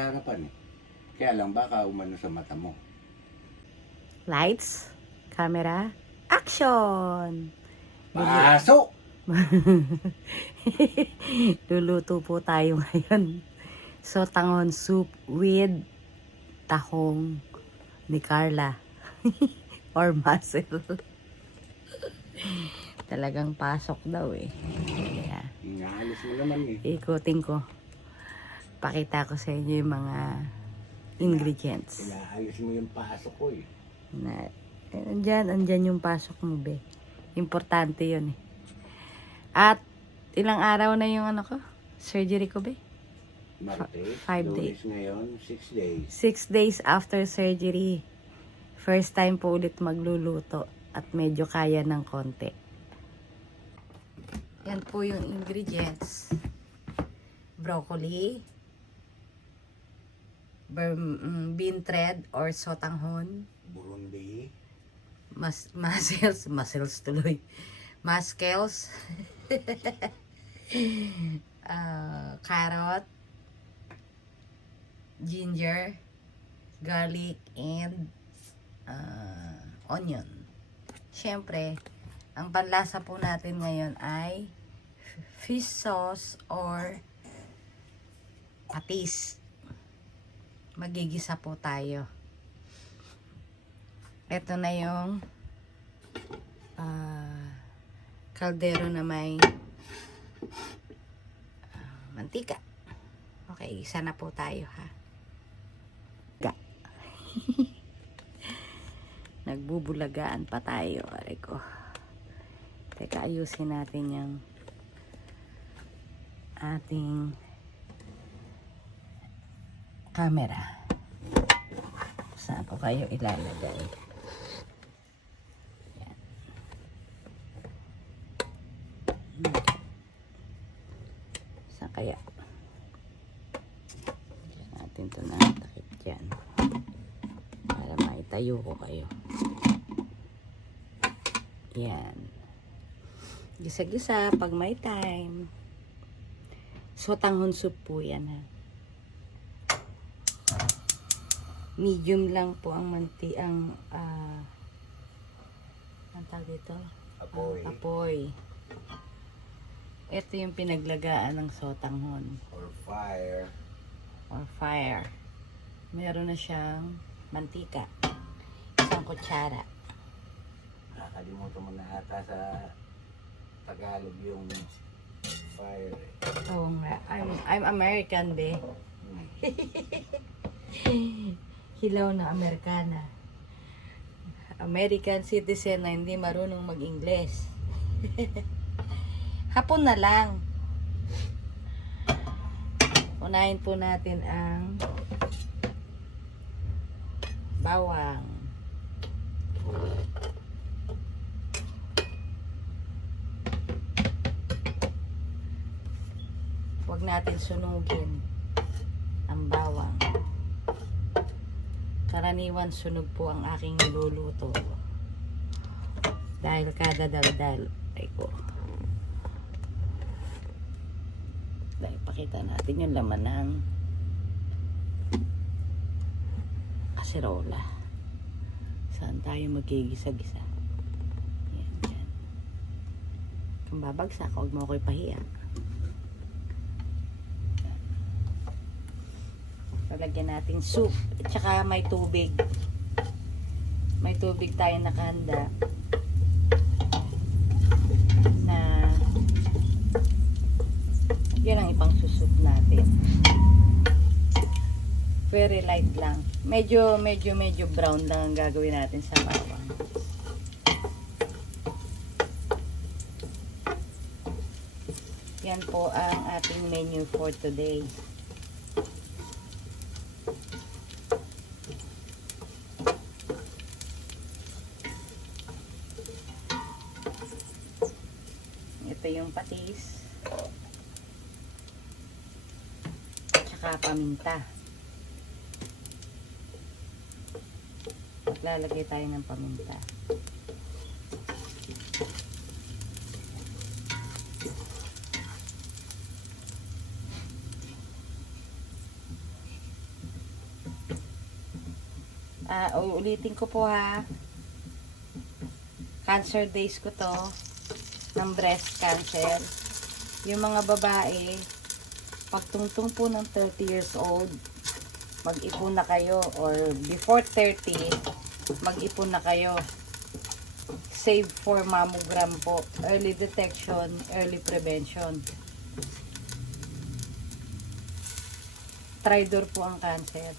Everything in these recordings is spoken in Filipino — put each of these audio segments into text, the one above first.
sa harapan eh. Kaya lang baka umano sa mata mo. Lights, camera, action! Pasok! Luluto po tayo ngayon. Sotanghon soup with tahong ni Carla. Or mussel. Talagang pasok daw eh. Kaya, Inaalis mo naman eh. ikutin ko. Pakita ko sa inyo yung mga ingredients. Inaalis mo yung pasok ko eh. Andyan yung pasok mo, be. Importante yun eh. At, ilang araw na yung ano ko? Surgery ko, be? Martes, 5 days. Lunes ngayon, 6 days. 6 days after surgery. First time po ulit magluluto. At medyo kaya ng konti. Yan po yung ingredients. Broccoli. Bean thread or sotanghon. Burundi. Mussels tuloy. Muscles. Carrot. Ginger. Garlic and onion. Siyempre, ang panlasa po natin ngayon ay fish sauce or patis. Magigisa po tayo. Ito na yung kaldero na may mantika. Okay, isa na po tayo ha. Nagbubulagaan pa tayo. Aray ko. Teka, ayusin natin yung ating camera. Saan ko kayo ilalagay? Yan. Saan kaya? Diyan natin ito na takip dyan. Para maitayo ko kayo. Yan. Gisa-gisa pag may time. Sotanghon soup po yan ha. Medium lang po ang ang tawag dito? Apoy. Apoy. Ito yung pinaglagaan ng sotanghon. Or fire. Or fire. Meron na siyang mantika. Isang kutsara. Nakakalimutan mo na ata sa Tagalog yung fire eh. Oo nga. I'm American, be. Hilaw na Amerikana. American citizen na hindi marunong mag-Ingles. Hapon na lang. Unahin po natin ang bawang. Huwag natin sunugin ang bawang. Karaniwan sunog po ang aking niluluto. Dahil kada daldal. Ay ko. Dahil pakita natin yung laman ng kaserola. Saan tayo magigisa-gisa? Yan, yan. Kung babagsak, huwag mo ako'y pahiya. Lagyan natin soup. At saka may tubig. May tubig tayo nakahanda. Na yan ang ipang susup natin. Very light lang. Medyo brown lang ang gagawin natin sa bawang. Yan po ang ating menu for today. Ito yung patis. Tsaka paminta. Lalagay tayo ng paminta. Uulitin ko po ha. Cancer days ko to. Ng breast cancer. Yung mga babae, pagtungtong po ng 30 years old, mag-ipon na kayo. Or before 30, mag-ipon na kayo. Save for mammogram po. Early detection, early prevention. Tridor po ang cancer.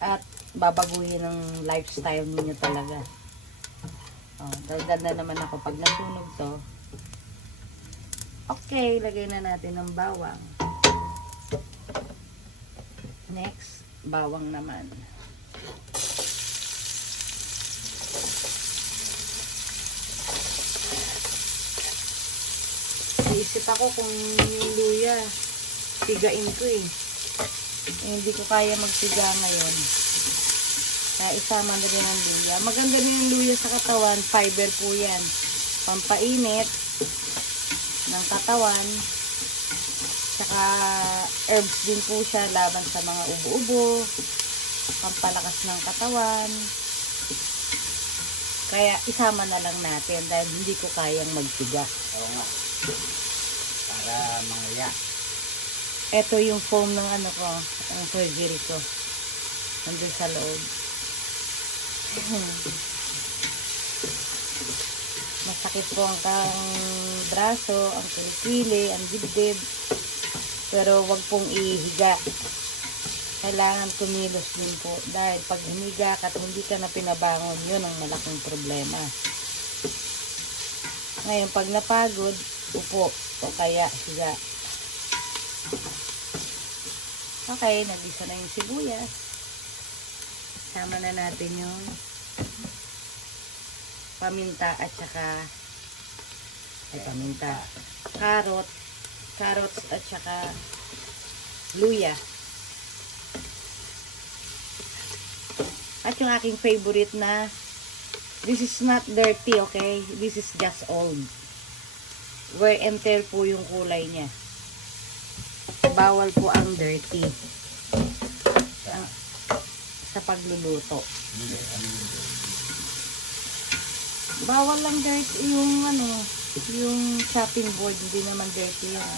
At babaguhin ang lifestyle ninyo talaga. Dagdag na naman ako pag nasunog to. Okay, lagay na natin ng bawang. Next, bawang naman. Iisip ako kung yung luya, pigain ko eh. Hindi ko kaya magpiga ngayon. Kaya isama na rin ang luya. Maganda rin yung luya sa katawan. Fiber po yan. Pampainit ng katawan. Saka herbs din po siya laban sa mga ubo-ubo. Pampalakas ng katawan. Kaya isama na lang natin dahil hindi ko kayang magpiga. Oo nga. Para mangaya. Ito yung foam ng ano ko, ang surgery ko. Nandun sa loob. Masakit po ang braso, ang kilikili, ang dibdib. Pero wag pong ihiga. Kailangan kumilos din po. Dahil pag humiga ka at hindi ka na pinabangon, yun ang malaking problema. Ngayon, pag napagod, upo o kaya higa. Okay, nagisa na yung sibuyas. Sama na natin yung paminta at saka paminta. Carrots at saka luya. At yung aking favorite na this is not dirty, okay? This is just old. Wear and tear po yung kulay niya. Bawal po ang dirty sa pagluluto. Bawal lang dirty yung yung chopping board, hindi naman dirty yun.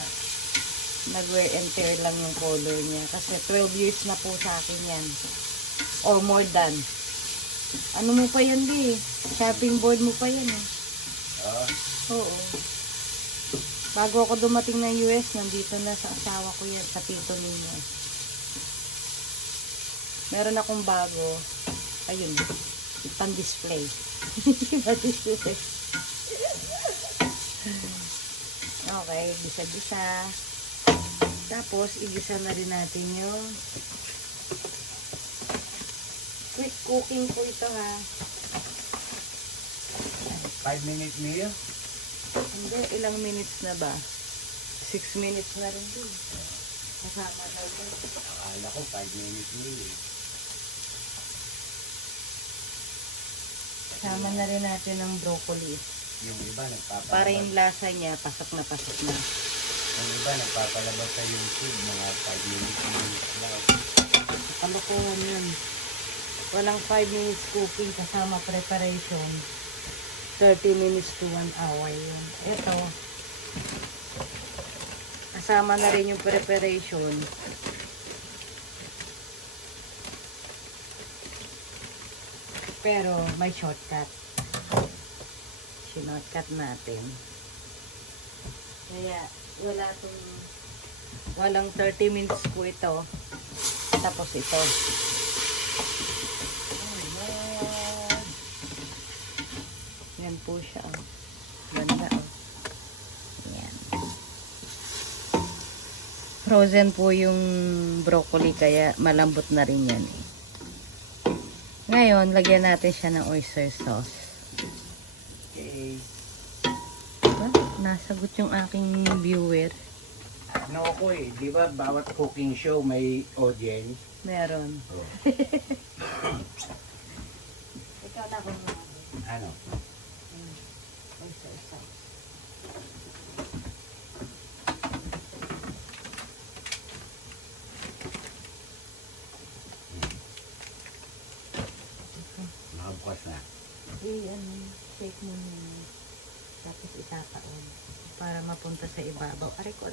Nag-wear and tear lang yung color niya. Kasi 12 years na po sa akin yan. Or more than. Ano mo pa yan di? Chopping board mo pa yan eh. Oo. Bago ako dumating ng US, nandito na sa asawa ko yan, sa tito ninyo. Meron akong bago. Ayun. Pan-display. Pan-display. Okay, gisa-gisa. Tapos, igisa na rin natin yung quick cooking po ito ha. 5-minute meal? Hindi, ilang minutes na ba? 6 minutes na rin din. Kasama daw din. Akala ko 5-minute meal. Kasama na rin natin ng broccoli. Yung iba nagpapalabas. Para yung lasa niya, pasok na pasok na. Yung iba nagpapalabas sa YouTube, mga 5-minute meal lang. Kalokohan yun. Walang 5 minutes cooking kasama preparation. 30 minutes to 1 hour yun. Ito. Kasama na rin yung preparation. Pero may shortcut. Shortcut natin. Kaya walang 30 minutes po ito. Tapos ito. Yan po siya. Oh. Ganda. Oh. Yan. Frozen po yung broccoli kaya malambot na rin yan. Eh. Ngayon, lagyan natin siya ng oyster sauce. Okay. Diba? Nasagot yung aking viewer. Ano ako eh, di ba bawat cooking show may audience? Meron. Oh. Ikaw na kung Ano? oyster sauce. bukas na. Shake mo yun. Tapos itataon. Para mapunta sa ibabaw. Aray ko.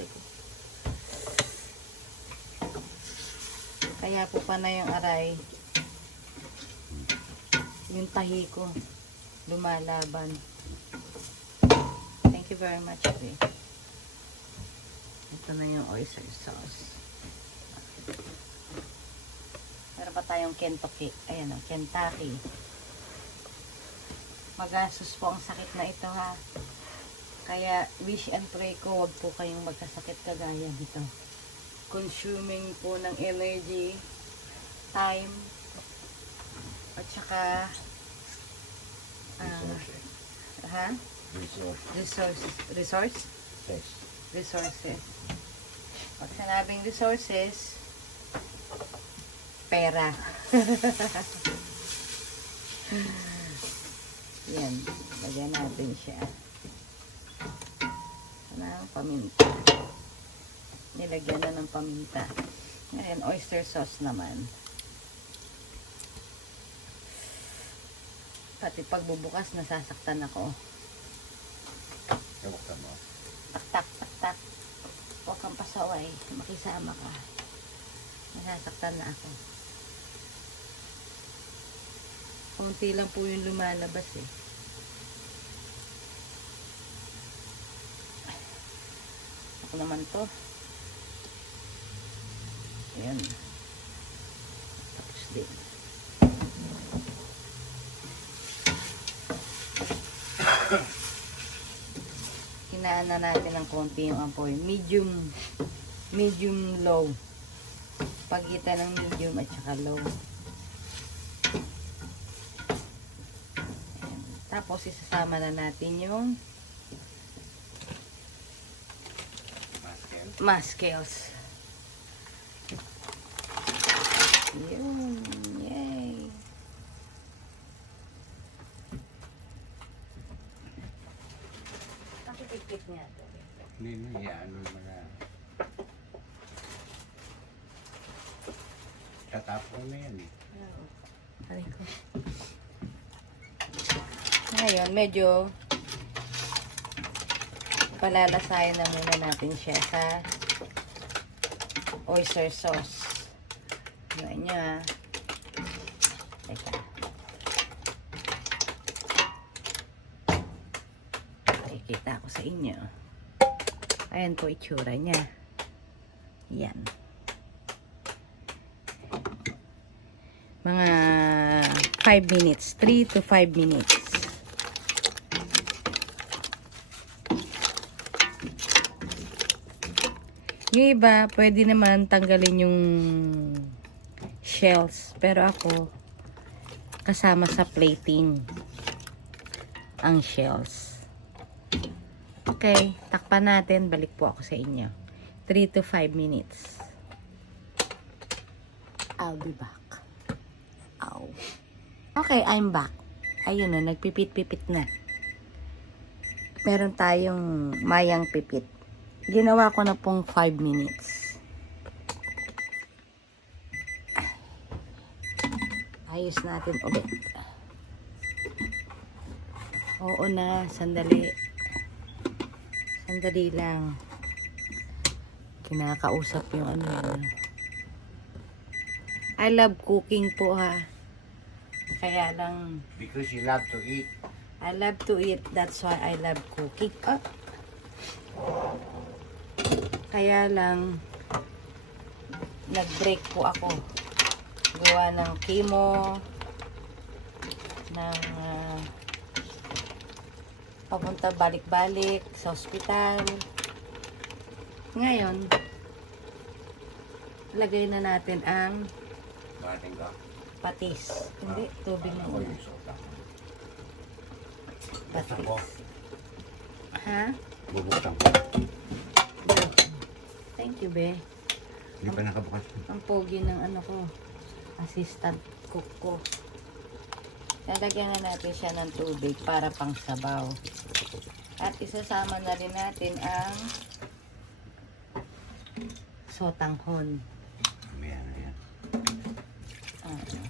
Kaya po pa na yung aray. Yung tahi ko. Lumalaban. Thank you very much, babe. Ito na yung oyster sauce. Meron pa tayong Kentucky. Ayan o, Kentucky. Magastos po ang sakit na ito, ha. Kaya wish and pray ko, wag po kayong magkasakit kagaya nito. Consuming po ng energy, time, at saka resources. Pag sinabing resources, pera. Yan, lagyan natin siya. Ng paminta. Nilagyan na ng paminta. Ngayon, oyster sauce naman. Pati pagbubukas, nasasaktan ako. Kabuksan mo. Tak. Huwag kang pasaway. Makisama ka. Nasasaktan na ako. Kamunti lang po yung lumalabas eh. Ako naman to. Ayan. Tapos din. Hinaan na natin ng konti yung apoy. Medium low. Pagitan ng medium at saka low. Ayan. Tapos isasama na natin yung muscles. Yun. Yay. Pakipit niya ito. Hindi na, ano mo na. Tatapon na yan eh. Aray ko. Ngayon, medyo palalasayan na muna natin siya sa oyster sauce. Ngayon niya. Teka. Kikita ko sa inyo. Ayan po itsura niya. Yan. Mga 5 minutes. 3 to 5 minutes. Yung iba, pwede naman tanggalin yung shells. Pero ako, kasama sa plating ang shells. Okay, takpan natin. Balik po ako sa inyo. 3 to 5 minutes. I'll be back. Ow. Okay, I'm back. Ayun na, nagpipit-pipit na. Meron tayong mayang pipit. Ginawa ko na pong 5 minutes. Ayos natin ulit. Oo na, sandali. Sandali lang. Kinakausap yung ano yun. I love cooking po ha. Kaya lang. Because you love to eat. I love to eat. That's why I love cooking. Oh. Kaya lang, nag-break po ako. Gawa ng chemo, ng papunta balik-balik sa ospital. Ngayon, lagay na natin ang Dating ka. patis. Hindi, tubig na Ako muna. yung soda. Patis. Ako. Ha? Bubuksan ko. Thank you, be. Hindi pa nakabukas. Ang pogi ng ano ko, assistant cook ko. Lalagyan na natin siya ng tubig para pang sabaw. At isasama na rin natin ang sotanghon. Ayan.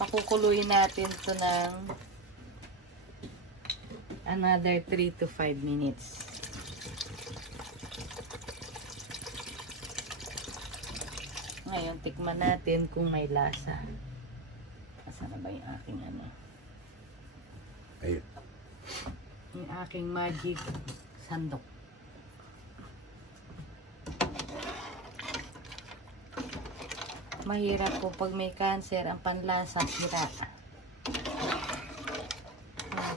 Pakukuluin natin to ng another 3 to 5 minutes. Ngayon, tikman natin kung may lasa. Asan na ba yung aking ano? Ayun. Yung aking magic sandok. Mahirap po pag may cancer, ang panlasa sira.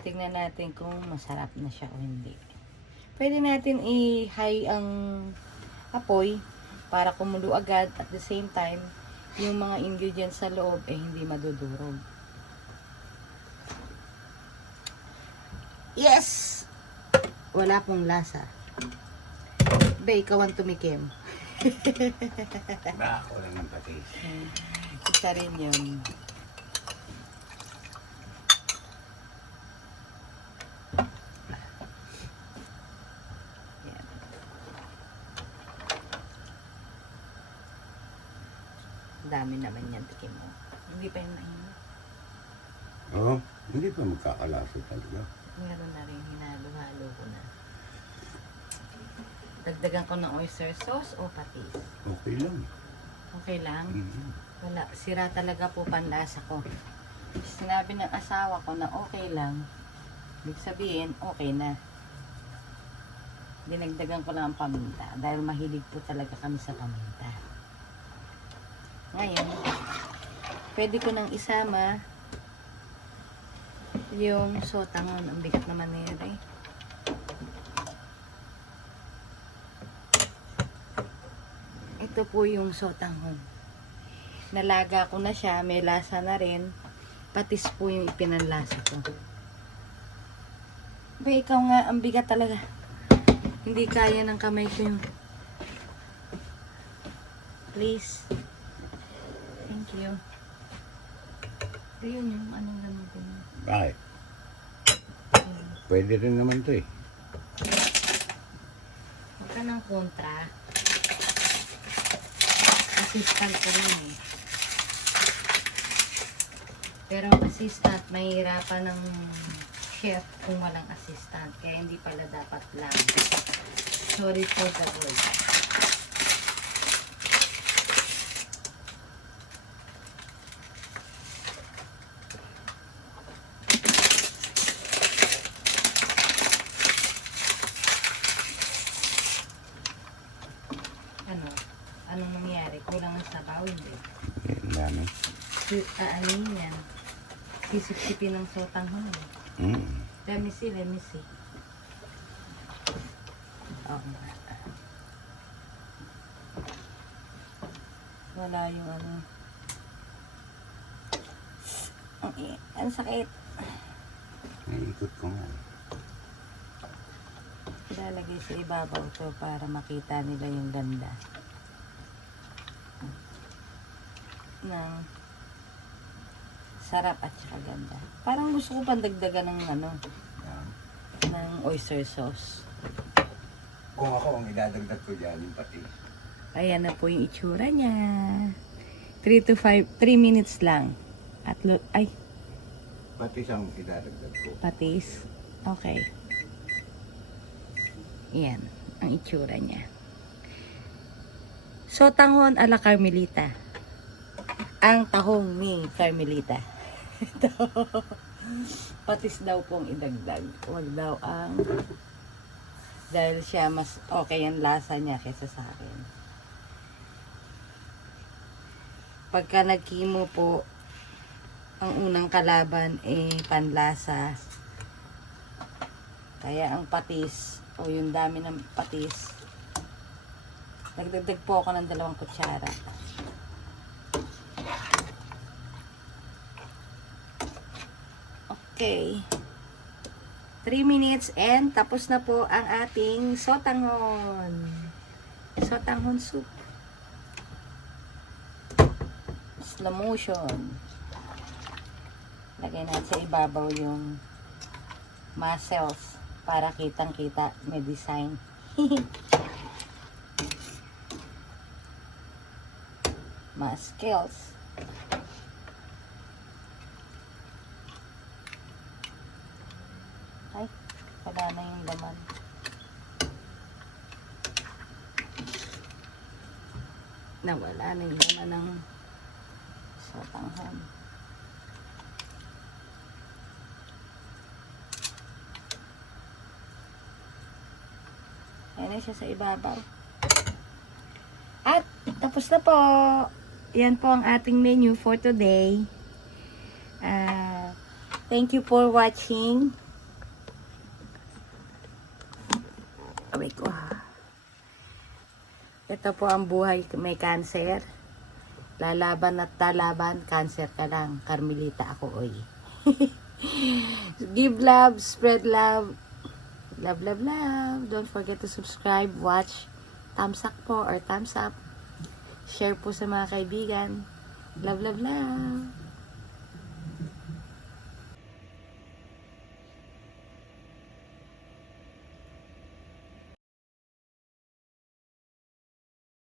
Tingnan natin kung masarap na siya o hindi. Pwede natin i-high ang apoy para kumulo agad, at the same time yung mga ingredients sa loob hindi madudurog. Yes! Wala pong lasa. Be, ikaw ang tumikim. Ba, ako lang ng patis. Isa rin yun. Yan. Dami naman yan, tikim mo. Hindi pa yung mainit. Oo, hindi pa magkakalasa talaga. Meron na rin, hinalo-halo ko na. Dagdagan ko ng oyster sauce o patis. Okay lang. Okay lang? Mhm. Wala, sira talaga po panlasa ko. Sinabi ng asawa ko na okay lang. Ibig sabihin, okay na. Dinagdagan ko lang ang paminta dahil mahilig po talaga kami sa paminta. Ngayon, pwede ko nang isama yung sotangon. Ang bigat naman nila eh. Ito po yung sotangon. Nalaga ko na siya, may lasa na rin. Patis po yung ipinanlasa ko. Ba, ikaw nga, ang bigat talaga. Hindi kaya ng kamay ko yung... Please. Thank you. Ito yun yung anong gamitin mo. Bakit? Pwede rin naman to eh. Huwag ka ng kontra. Assistant ko rin eh. Pero ang assistant, mahirapan ng chef kung walang assistant. Kaya hindi pala dapat lang. Sorry for the word. Anong nangyari? Kulang ang sabaw, hindi. Yan, dami. Ano yan? Sisip-sipin ng sotang ho. Let me see, let me see. Oo nga. Wala yung ano. Ang sakit. Naikot ko nga. Ilalagay sa ibabaw to para makita nila yung ganda ng sarap at saka ganda. Parang gusto ko pandagdagan ng ano, Yan. ng oyster sauce. Kung ako, ang idadagdag ko dyan, yung patis. Ayan na po yung itsura niya. 3 to 5, 3 minutes lang. At ay, Patis ang idadagdag ko. patis. Okay. Ayan, ang itsura niya. Sotanghon a la Carmelita. Ang tahong ni Carmelita. Patis daw pong idagdag. Huwag daw ang... Dahil siya mas okay ang lasa niya kaysa sa akin. Pagka nagkimo po, ang unang kalaban panlasa. Kaya ang patis, o yung dami ng patis, nagdagdag po ako ng 2 kutsara. Okay. 3 minutes and tapos na po ang ating sotanghon. Sotanghon soup. Slow motion. Lagay natin sa ibabaw yung mussels para kitang-kita may design. Mussels. wala na yung laman. Nawala na yung laman ng sotanghon. Ayan na siya sa ibabaw. At tapos na po. Yan po ang ating menu for today. Thank you for watching. Abay ko. Ito po ang buhay may cancer. Lalaban at lalaban, cancer ka lang. Carmelita ako, oy. Give love, spread love. Love, love, love. Don't forget to subscribe, watch, thumbs up po or thumbs up. Share po sa mga kaibigan. Love, love, love.